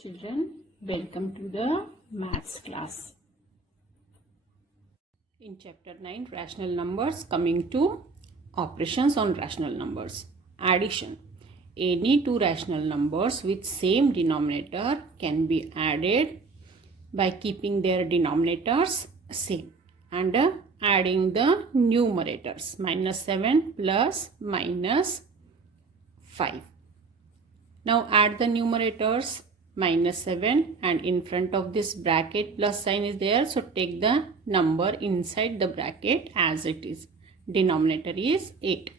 children, welcome to the maths class. In chapter 9 rational numbers, coming to operations on rational numbers. Addition. Any two rational numbers with same denominator can be added by keeping their denominators same and adding the numerators -7 plus -5. Now add the numerators -7 and in front of this bracket plus sign is there, so take the number inside the bracket as it is. Denominator is 8.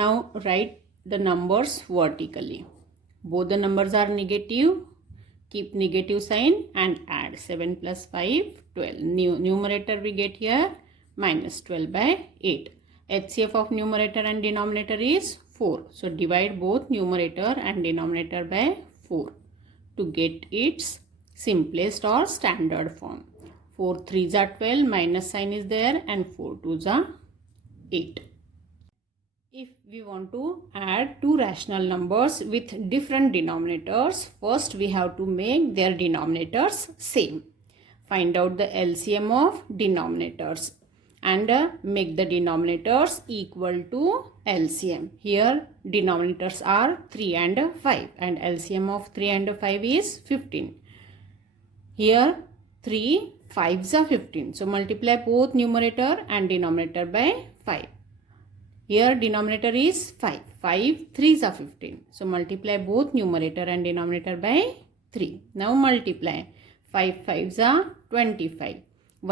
Now write the numbers vertically. Both the numbers are negative. Keep negative sign and add 7 plus 5 12. Numerator we get here -12 by 8. HCF of numerator and denominator is 4. So divide both numerator and denominator by 4 to get its simplest or standard form. 4 3s are 12, minus sign is there, and 4 2s are 8. If we want to add two rational numbers with different denominators, first we have to make their denominators same. Find out the LCM of denominators and make the denominators equal to LCM. Here denominators are 3 and 5 and LCM of 3 and 5 is 15. Here 3 5s are 15. So multiply both numerator and denominator by 5. Here denominator is 5. 5 3s are 15. So multiply both numerator and denominator by 3. Now multiply. 5 5s are 25.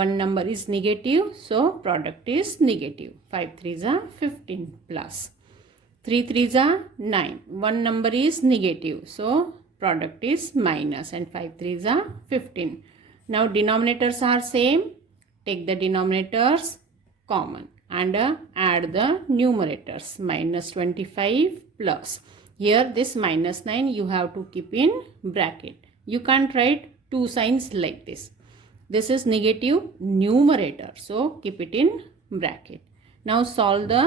One number is negative, so product is negative. 5 3s are 15 plus 3 3s are 9. One number is negative, so product is minus, and 5 3s are 15. Now denominators are same. Take the denominators common and add the numerators. -25 plus. Here this -9 you have to keep in bracket. You can't write two signs like this. This is negative numerator, so keep it in bracket. Now solve the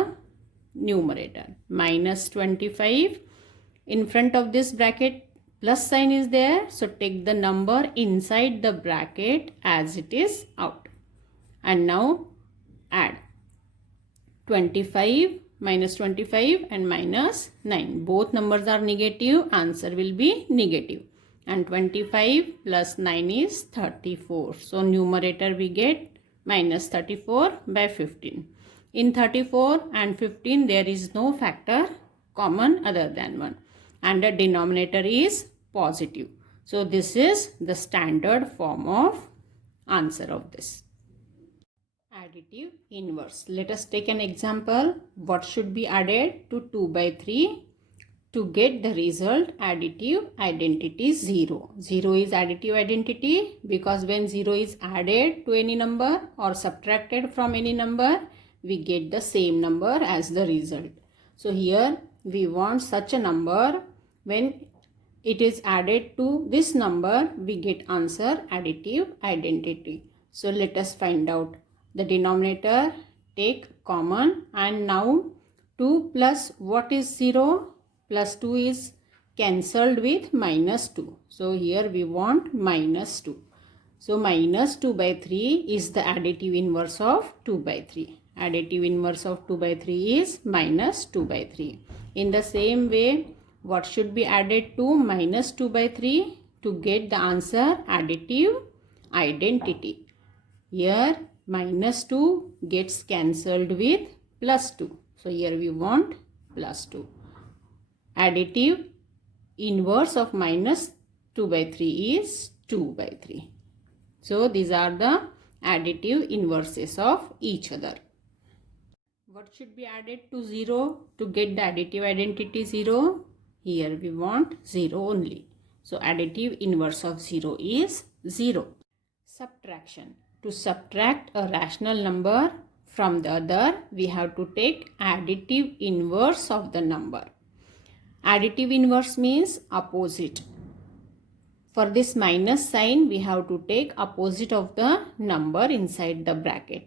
numerator. -25. In front of this bracket plus sign is there, so take the number inside the bracket as it is out. And now add 25 -25 and -9. Both numbers are negative, answer will be negative. And 25 plus 9 is 34. So numerator we get -34 by 15. In 34 and 15 there is no factor common other than 1. And the denominator is positive. So this is the standard form of answer of this. Additive inverse. Let us take an example. What should be added to 2 by 3? To get the result, additive identity 0. 0 is additive identity because when 0 is added to any number or subtracted from any number, we get the same number as the result. So here we want such a number. When it is added to this number, we get answer additive identity. So let us find out the denominator. Take common, and now 2 plus what is 0? Plus 2 is cancelled with -2. So here we want -2. So -2 by 3 is the additive inverse of 2 by 3. Additive inverse of 2 by 3 is -2 by 3. In the same way, what should be added to -2 by 3 to get the answer additive identity? Here -2 gets cancelled with +2. So here we want +2. Additive inverse of -2 by 3 is 2 by 3. So these are the additive inverses of each other. What should be added to 0 to get the additive identity 0? Here we want 0 only. So additive inverse of 0 is 0. Subtraction. To subtract a rational number from the other, we have to take additive inverse of the number. Additive inverse means opposite. For this minus sign, we have to take opposite of the number inside the bracket.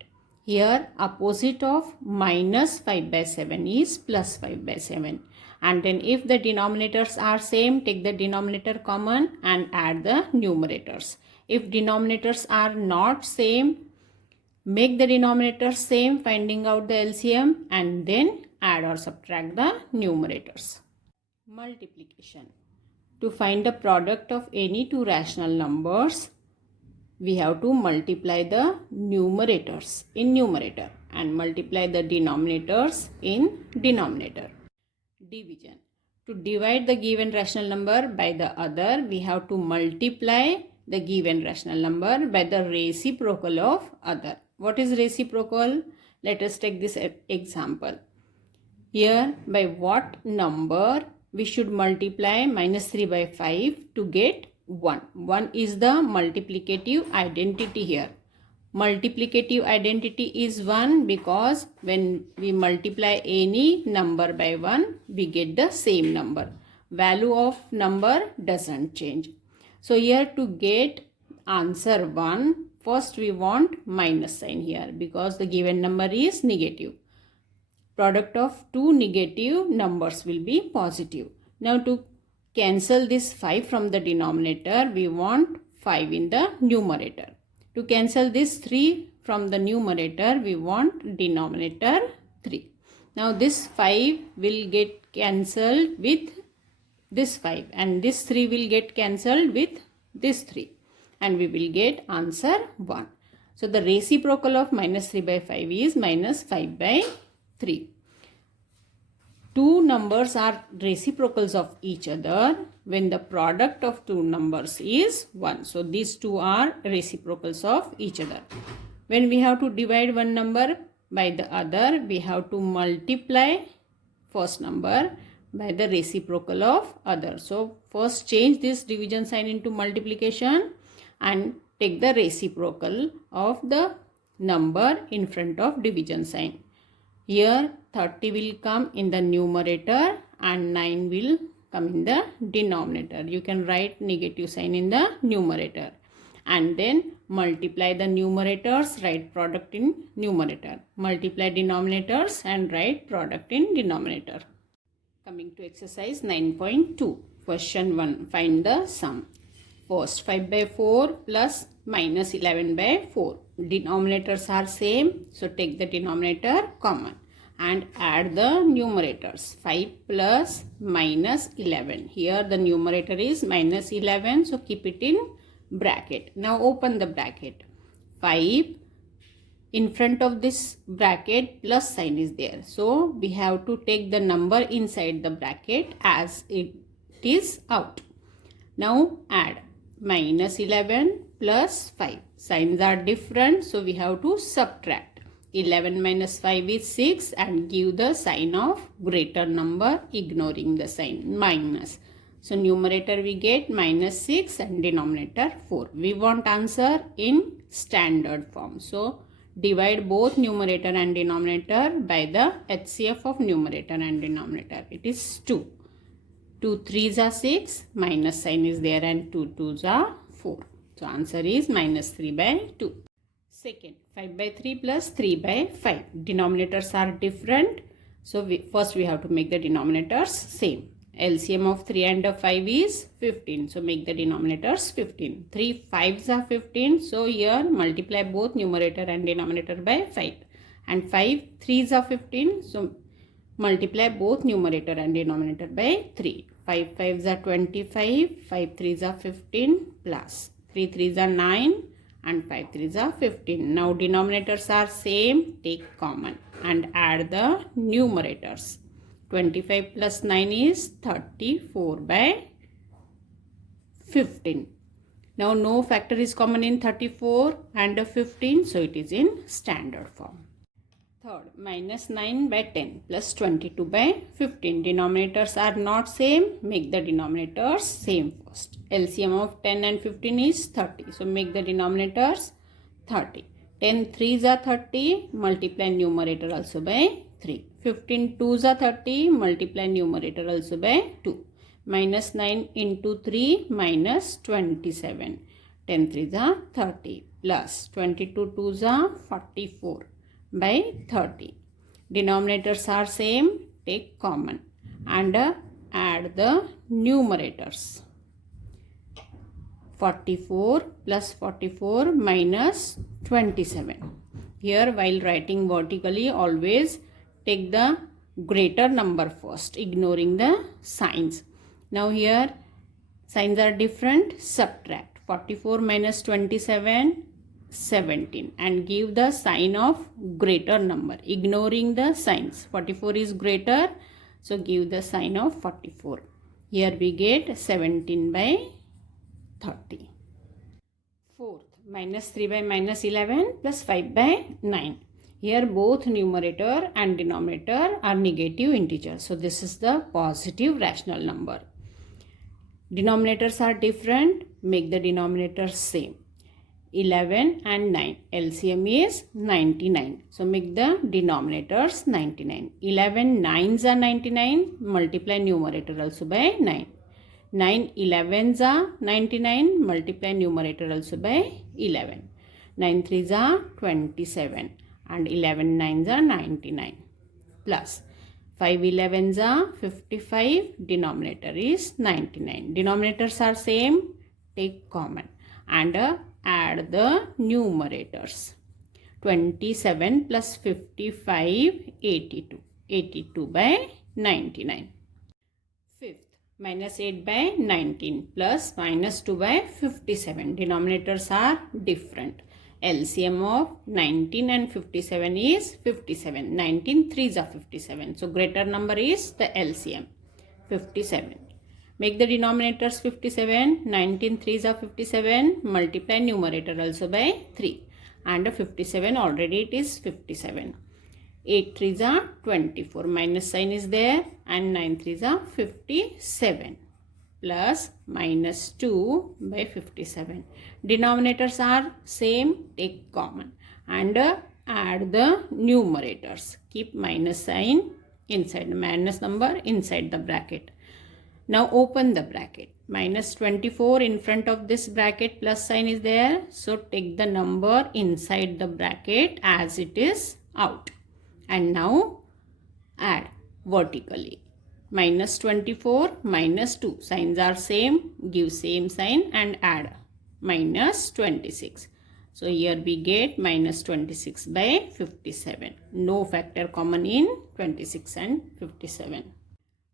Here opposite of -5 by 7 is +5 by 7. And then if the denominators are same, take the denominator common and add the numerators. If denominators are not same, make the denominators same, finding out the LCM, and then add or subtract the numerators. Multiplication. To find the product of any two rational numbers, we have to multiply the numerators in numerator and multiply the denominators in denominator. Division. To divide the given rational number by the other, we have to multiply the given rational number by the reciprocal of other. What is reciprocal? Let us take this example. Here, by what number we should multiply minus 3 by 5 to get 1. 1 is the multiplicative identity here. Multiplicative identity is 1 because when we multiply any number by 1, we get the same number. Value of number doesn't change. So here to get answer 1, first we want minus sign here because the given number is negative. Product of two negative numbers will be positive. Now to cancel this 5 from the denominator, we want 5 in the numerator. To cancel this 3 from the numerator, we want denominator 3. Now this 5 will get cancelled with this 5 and this 3 will get cancelled with this 3 and we will get answer 1. So the reciprocal of minus 3 by 5 is minus 5 by 3. Two numbers are reciprocals of each other when the product of two numbers is 1. So these two are reciprocals of each other. When we have to divide one number by the other, we have to multiply first number by the reciprocal of other. So first change this division sign into multiplication and take the reciprocal of the number in front of division sign. Here 30 will come in the numerator and 9 will come in the denominator. You can write negative sign in the numerator and then multiply the numerators, write product in numerator. Multiply denominators and write product in denominator. Coming to exercise 9.2. Question 1. Find the sum. First 5 by 4 plus minus 11 by 4. Denominators are same, so take the denominator common and add the numerators. 5 plus minus 11. Here the numerator is minus 11, so keep it in bracket. Now open the bracket. 5 in front of this bracket plus sign is there, so we have to take the number inside the bracket as it is out. Now add minus 11 plus 5. Signs are different, so we have to subtract. 11 minus 5 is 6 and give the sign of greater number ignoring the sign minus. So numerator we get minus 6 and denominator 4. We want answer in standard form. So divide both numerator and denominator by the HCF of numerator and denominator. It is 2. 2 3s are 6, minus sign is there and 2 2s are 4. So answer is minus 3 by 2. Second, 5 by 3 plus 3 by 5. Denominators are different. So first we have to make the denominators same. LCM of 3 and 5 is 15. So make the denominators 15. 3 5s are 15. So here multiply both numerator and denominator by 5. And 5 3s are 15. So multiply both numerator and denominator by 3. 5 5s are 25. 5 3s are 15 plus 3 3s are 9 and 5 3s are 15. Now denominators are same. Take common and add the numerators. 25 plus 9 is 34 by 15. Now no factor is common in 34 and 15, so it is in standard form. Third, minus 9 by 10 plus 22 by 15. Denominators are not same. Make the denominators same first. LCM of 10 and 15 is 30. So make the denominators 30. 10 3s are 30. Multiply numerator also by 3. 15 2s are 30. Multiply numerator also by 2. Minus 9 into 3 minus 27. 10 3s are 30 plus 22 2s are 44 by 30. Denominators are same. Take common and add the numerators. 44 plus 44 minus 27. Here, while writing vertically, always take the greater number first, ignoring the signs. Now here, signs are different. Subtract 44 minus 27, 17, and give the sign of greater number, ignoring the signs. 44 is greater, so give the sign of 44. Here we get 17 by 30. Fourth, minus 3 by minus 11 plus 5 by 9. Here both numerator and denominator are negative integers. So this is the positive rational number. Denominators are different. Make the denominators same. 11 and 9. LCM is 99. So make the denominators 99. 11 9s are 99. Multiply numerator also by 9. 9 11s are 99. Multiply numerator also by 11. 9 3s are 27. And 11 9s are 99. Plus 5 11s are 55. Denominator is 99. Denominators are same. Take common. And add the numerators. 27 plus 55, 82. 82 by 99. Fifth, minus 8 by 19 plus minus 2 by 57. Denominators are different. LCM of 19 and 57 is 57. 19 3s are 57. So greater number is the LCM, 57. Make the denominators 57. 19 3s are 57. Multiply numerator also by 3. And 57 already it is 57. 8 3s are 24. Minus sign is there. And 9 3s are 57. Plus minus 2 by 57. Denominators are same. Take common. And add the numerators. Keep minus sign inside the minus number inside the bracket. Now open the bracket. Minus 24 in front of this bracket, plus sign is there. So take the number inside the bracket as it is out. And now add vertically. Minus 24 minus 2. Signs are same. Give same sign and add. Minus 26. So here we get minus 26 by 57. No factor common in 26 and 57.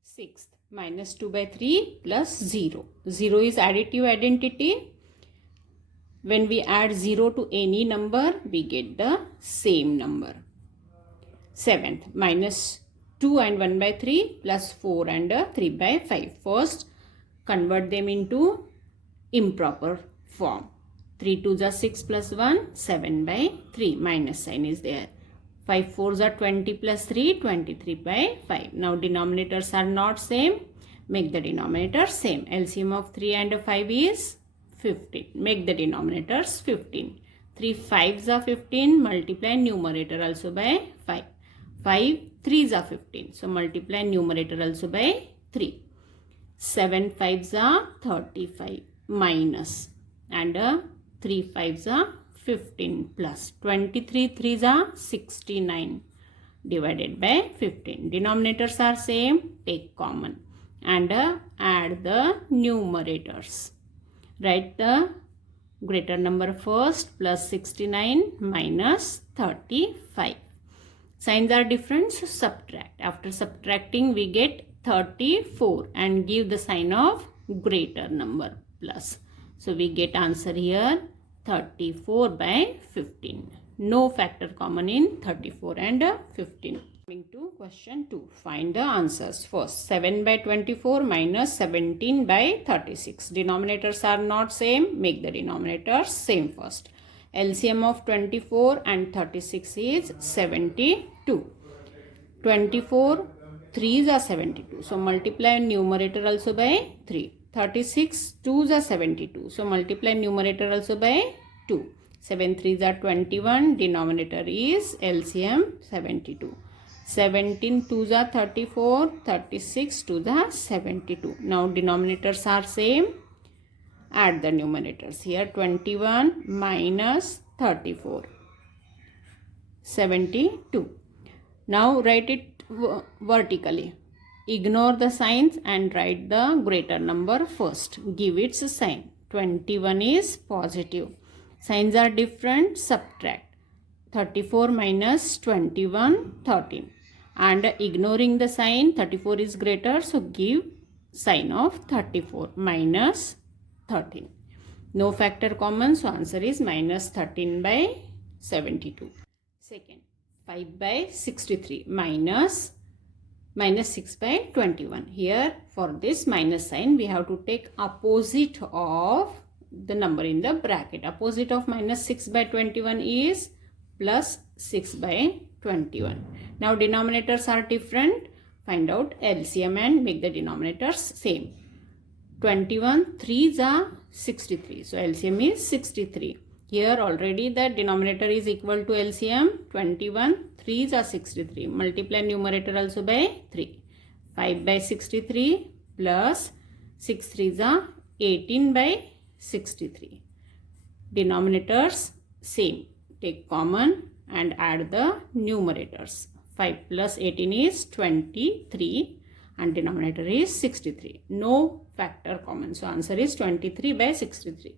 Sixth, minus 2 by 3 plus 0. 0 is additive identity. When we add 0 to any number, we get the same number. Seventh, minus 2 and 1 by 3 plus 4 and 3 by 5. First, convert them into improper form. 3 2s are 6 plus 1, 7 by 3. Minus sign is there. 5 4s are 20 plus 3, 23 by 5. Now denominators are not same. Make the denominator same. LCM of 3 and 5 is 15. Make the denominators 15. 3 5s are 15. Multiply numerator also by 5. 5 3s are 15. So multiply numerator also by 3. 7 5s are 35 minus. And 3 5s are 15 plus. 23 3s are 69 divided by 15. Denominators are same. Take common. And add the numerators. Write the greater number first. Plus 69 minus 35. Signs are different, so subtract. After subtracting, we get 34 and give the sign of greater number plus. So we get answer here 34 by 15. No factor common in 34 and 15. Coming to question 2. Find the answers. First, 7 by 24 minus 17 by 36. Denominators are not same. Make the denominators same first. LCM of 24 and 36 is 72. 24 3s are 72. So multiply numerator also by 3. 36 2s are 72. So multiply numerator also by 2. 7 3s are 21. Denominator is LCM 72. 17 2s are 34. 36 2s are 72. Now denominators are same. Add the numerators. Here 21 minus 34. 72. Now write it vertically. Ignore the signs and write the greater number first. Give its sign. 21 is positive. Signs are different. Subtract. 34 minus 21, 13. And ignoring the sign, 34 is greater. So give sign of 34 minus 13. No factor common. So answer is minus 13 by 72. Second, 5 by 63 minus 6 by 21. Here for this minus sign we have to take opposite of the number in the bracket. Opposite of minus 6 by 21 is plus 6 by 21. Now denominators are different. Find out LCM and make the denominators same. 21 3s are 63. So LCM is 63. Here already the denominator is equal to LCM. 21 3s are 63. Multiply numerator also by 3. 5 by 63 plus 6 3s are 18 by 63. Denominators same. Take common and add the numerators. 5 plus 18 is 23 and denominator is 63. No factor common. So answer is 23 by 63.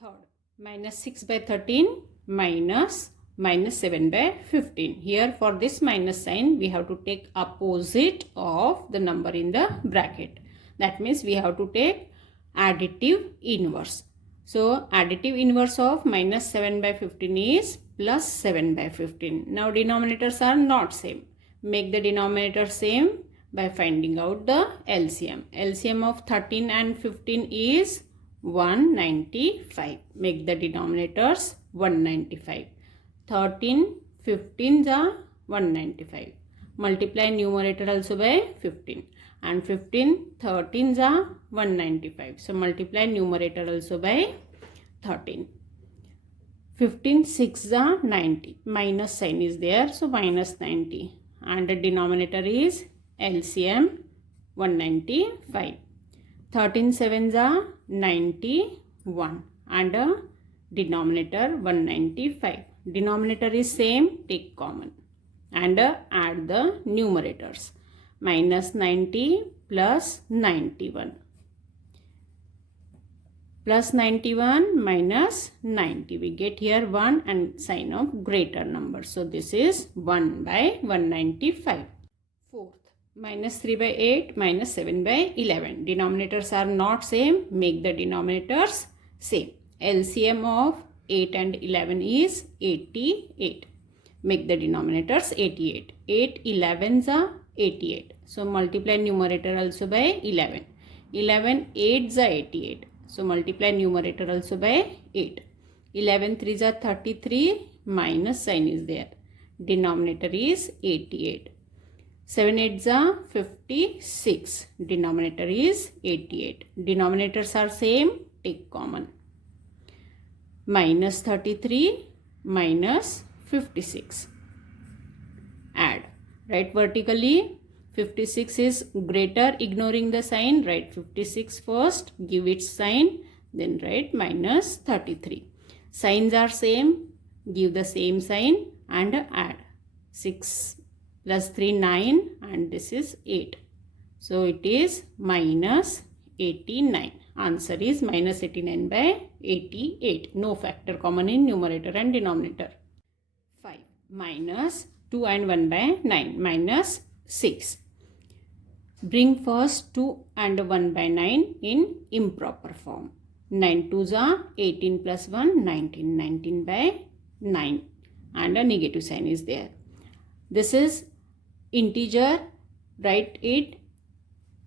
Third, minus 6 by 13 minus 7 by 15. Here for this minus sign we have to take opposite of the number in the bracket. That means we have to take additive inverse. So additive inverse of minus 7 by 15 is plus 7 by 15. Now denominators are not same. Make the denominator same by finding out the LCM. LCM of 13 and 15 is 195. Make the denominators 195. 13, 15s are 195. Multiply numerator also by 15. And 15, 13s are 195. So multiply numerator also by 13. 15, 6 are 90. Minus sign is there. So minus 90. And the denominator is LCM 195. 13 7s are 91. And a denominator 195. Denominator is same. Take common. And add the numerators. Minus 90 plus 91. Plus 91 minus 90. We get here 1 and sign of greater number. So this is 1 by 195. Fourth, minus 3 by 8 minus 7 by 11. Denominators are not same. Make the denominators same. LCM of 8 and 11 is 88. Make the denominators 88. 8 11s are 88. So multiply numerator also by 11. 11 8s are 88. So multiply numerator also by 8. 11 3s are 33. Minus sign is there. Denominator is 88. 7 8s are 56. Denominator is 88. Denominators are same. Take common. Minus 33 minus 56. Add. Write vertically. 56 is greater, ignoring the sign. Write 56 first. Give its sign. Then write minus 33. Signs are same. Give the same sign and add. 6 plus 3 9 and this is 8. So it is minus 89. Answer is minus 89 by 88. No factor common in numerator and denominator. 5 minus 2 and 1 by 9 minus 6. Bring first 2 and 1 by 9 in improper form. 9 2s are 18 plus 1 19. 19 by 9 and a negative sign is there. This is integer. Write it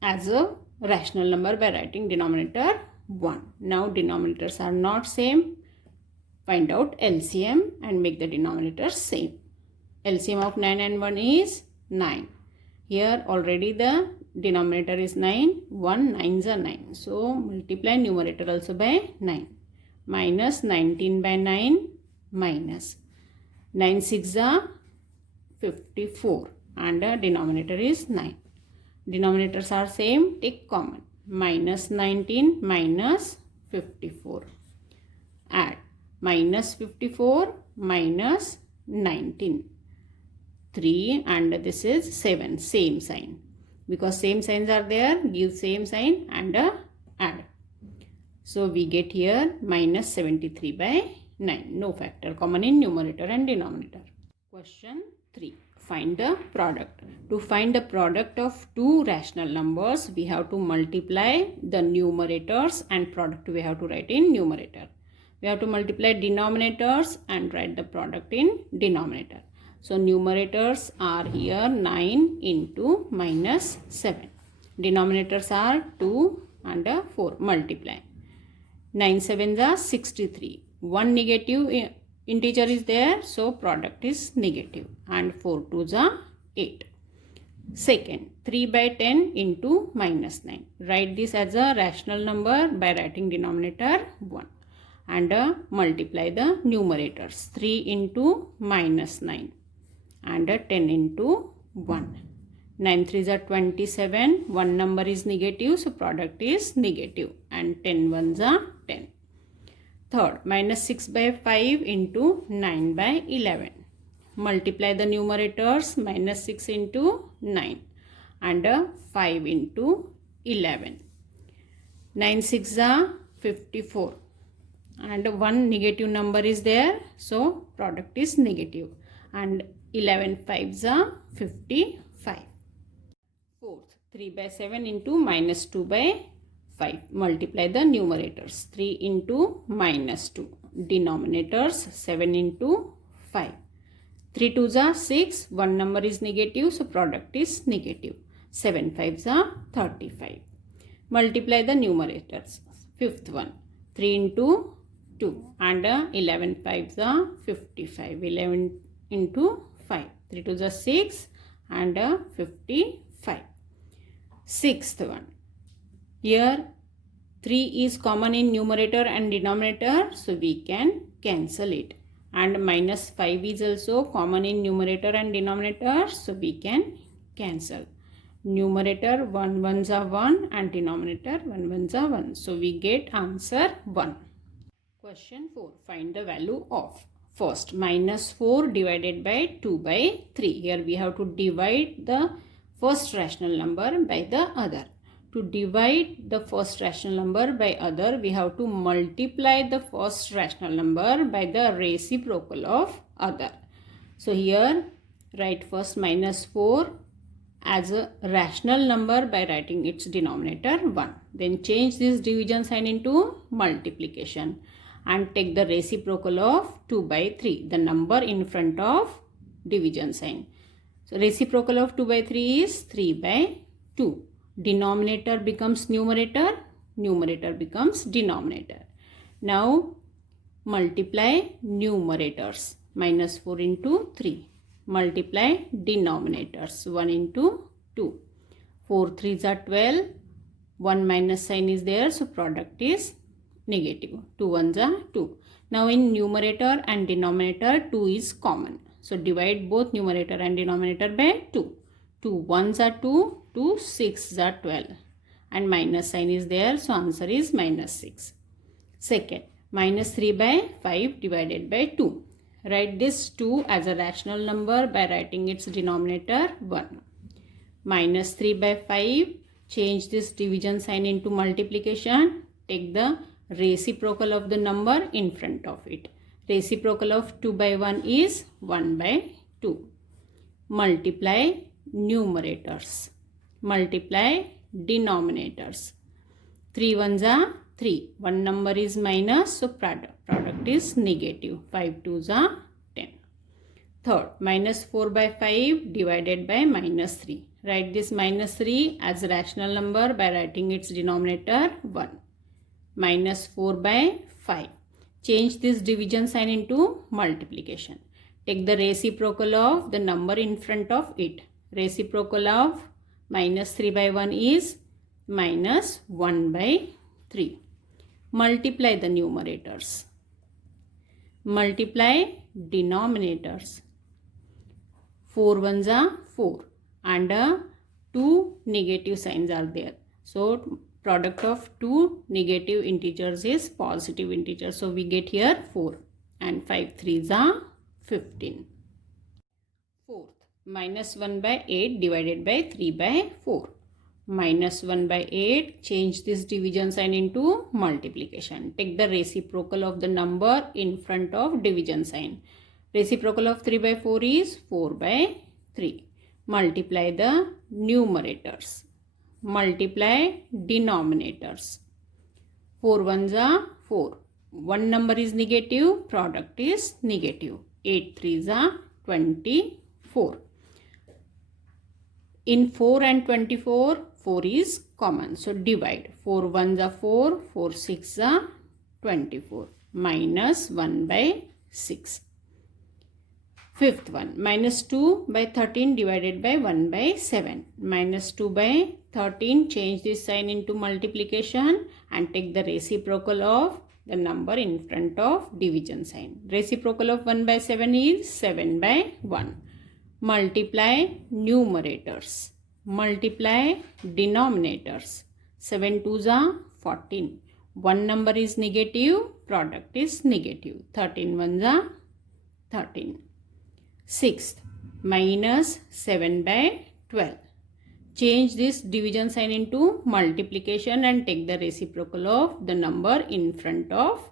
as a rational number by writing denominator 1. Now denominators are not same. Find out LCM and make the denominators same. LCM of 9 and 1 is 9. Here already the denominator is 9. 1 9s are 9. So multiply numerator also by 9. Minus 19 by 9 minus 9 6 are 54 and the denominator is 9. Denominators are same. Take common. Minus 19 minus 54. Add. Minus 54 minus 19. 3 and this is 7. Same sign. because same signs are there, give same sign and add. So we get here minus 73 by 9. No factor common in numerator and denominator. Question 3. Find the product. To find the product of two rational numbers, we have to multiply the numerators, and product we have to write in numerator. We have to multiply denominators and write the product in denominator. So numerators are here 9 into minus 7. Denominators are 2 and 4. Multiply. 9 7s are 63. One negative integer is there, so product is negative, and 4 2s are 8. Second, 3 by 10 into minus 9. Write this as a rational number by writing denominator 1 and multiply the numerators. 3 into minus 9 and 10 into 1. 9 3s are 27. One number is negative, so product is negative, and 10 1s are 10. Third, minus 6 by 5 into 9 by 11. Multiply the numerators, minus 6 into 9 and 5 into 11. 9 6 are 54 and one negative number is there, so product is negative, and 11 5s are 55. Fourth, 3 by 7 into minus 2 by 5. Multiply the numerators. 3 into minus 2. Denominators 7 into 5. 3 2s are 6. One number is negative, so product is negative. 7 5s are 35. Multiply the numerators. Fifth one. 3 into 2 and 11 5s are 55. 11 into 5. 3 2s are 6 and 55. Sixth one. Here 3 is common in numerator and denominator, so we can cancel it. And minus 5 is also common in numerator and denominator, so we can cancel. Numerator 1 1s are 1 and denominator 1 1s are 1. So we get answer 1. Question 4. Find the value of. First, minus 4 divided by 2 by 3. Here we have to divide the first rational number by the other. To divide the first rational number by other, we have to multiply the first rational number by the reciprocal of other. So here write first minus 4 as a rational number by writing its denominator 1. Then change this division sign into multiplication and take the reciprocal of 2 by 3, the number in front of division sign. So reciprocal of 2 by 3 is 3 by 2. Denominator becomes numerator, numerator becomes denominator. Now multiply numerators. Minus 4 into 3. Multiply denominators. 1 into 2. 4 3s are 12. 1 minus sign is there, so product is negative. 2 1s are 2. Now in numerator and denominator 2 is common. So divide both numerator and denominator by 2. 2 1s are 2, 2 6s are 12, and minus sign is there, so answer is minus 6. Second, minus 3 by 5 divided by 2. Write this 2 as a rational number by writing its denominator 1. Minus 3 by 5, change this division sign into multiplication. Take the reciprocal of the number in front of it. Reciprocal of 2 by 1 is 1 by 2. Multiply numerators. Multiply denominators. 3 1s are 3. One number is minus, so product is negative. 5 2s are 10. Third, minus 4 by 5 divided by minus 3. Write this minus 3 as a rational number by writing its denominator 1. Minus 4 by 5. Change this division sign into multiplication. Take the reciprocal of the number in front of it. Reciprocal of minus 3 by 1 is minus 1 by 3. Multiply the numerators. Multiply denominators. 4 1s are 4 and 2 negative signs are there. So product of two negative integers is positive integer. So we get here 4 and 5 3s are 15. Fourth, minus 1 by 8 divided by 3 by 4. minus 1 by 8. Change this division sign into multiplication. Take the reciprocal of the number in front of division sign. Reciprocal of 3 by 4 is 4 by 3. Multiply the numerators. Multiply denominators. 4 ones are 4. One number is negative, product is negative. 8 threes are 24. In 4 and 24, 4 is common. So divide. 4 ones are 4, 4 6 are 24. Minus 1 by 6. Fifth one, minus 2 by 13 divided by 1 by 7. Minus 2 by 13, change this sign into multiplication and take the reciprocal of the number in front of division sign. Reciprocal of 1 by 7 is 7 by 1. Multiply numerators. Multiply denominators. 7 twos are 14. One number is negative, product is negative. 13 ones are 13. Sixth, minus 7 by 12. Change this division sign into multiplication and take the reciprocal of the number in front of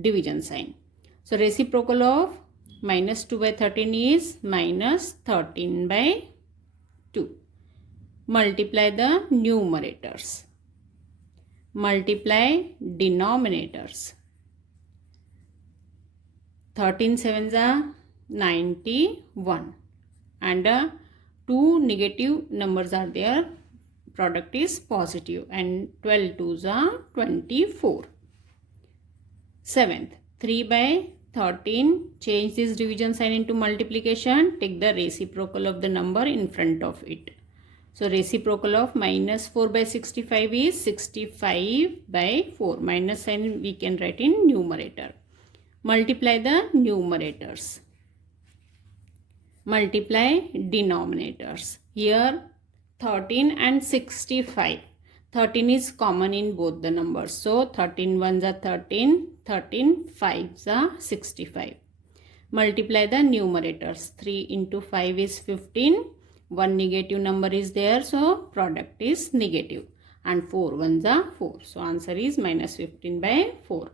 division sign. So reciprocal of minus 2 by 13 is minus 13 by 2. Multiply the numerators. Multiply denominators. 13 sevens are 91 and 2 negative numbers are there, product is positive, and 12 twos are 24. 7th, 3 by 13, change this division sign into multiplication, take the reciprocal of the number in front of it. So reciprocal of minus 4 by 65 is 65 by 4. Minus sign we can write in numerator. Multiply the numerators. Multiply denominators. Here 13 and 65. 13 is common in both the numbers. So 13 ones are 13, 13 fives are 65. Multiply the numerators. 3 into 5 is 15. One negative number is there, so product is negative. And 4 ones are 4. So answer is minus 15 by 4.